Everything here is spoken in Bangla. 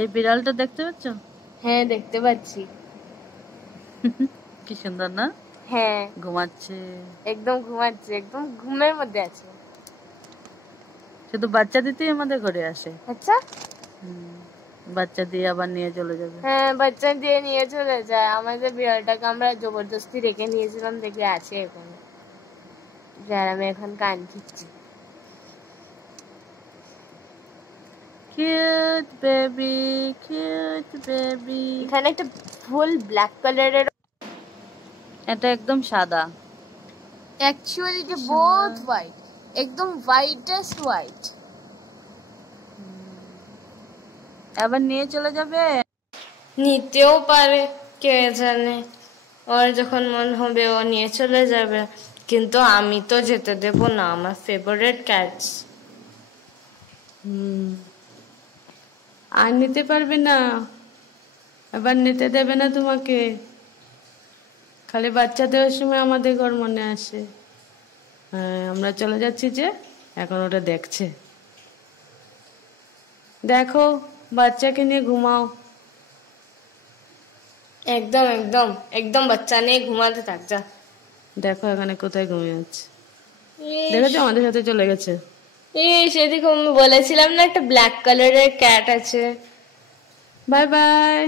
এই বিড়ালটা দেখতে পাচ্ছ? হ্যাঁ দেখতে পাচ্ছি। কি সুন্দর না? হ্যাঁ ঘুমাচ্ছে। একদম ঘুমাচ্ছে, একদম ঘুমের মধ্যে আছে। শুধু বাচ্চা দিতেই আমাদের ঘরে আসে। আচ্ছা বাচ্চা দিয়ে আবার নিয়ে চলে যাবে। হ্যাঁ বাচ্চা দিয়ে নিয়ে চলে যায়। আমাদের বিড়ালটাকে আমরা জবরদস্তি রেখে নিয়েছিলাম, দেখে আছে এখানে, যার আমি এখন কাঁদছি। Cute baby, cute baby. এখানে একটা ফুল ব্ল্যাক কালারের, এটা একদম সাদা। অ্যাকচুয়ালি এটা বোথ হোয়াইট, একদম হোয়াইটেস্ট হোয়াইট। আবার নিয়ে চলে যাবে। নিতেও পারে, কে জানে, ওর যখন মন হবে ও নিয়ে চলে যাবে, কিন্তু আমি তো যেতে দেব না, আমার ফেভারিট ক্যাটস। আর নিতে পারবে না, এবার নিতে দেবে না তোমাকে। খালি বাচ্চা দেওয়ার সময় আমাদের ঘর মনে আসে। হ্যাঁ আমরা চলে যাচ্ছি যে, এখন ওটা দেখছে। দেখো বাচ্চাকে নিয়ে ঘুমাও। একদম একদম একদম বাচ্চা নিয়ে ঘুমাতে থাক যা। দেখো এখানে কোথায় ঘুমিয়ে আছে, দেখেছো আমাদের সাথে চলে গেছে। সেদিকে আমি বলেছিলাম না একটা ব্ল্যাক কালারের ক্যাট আছে। Bye bye.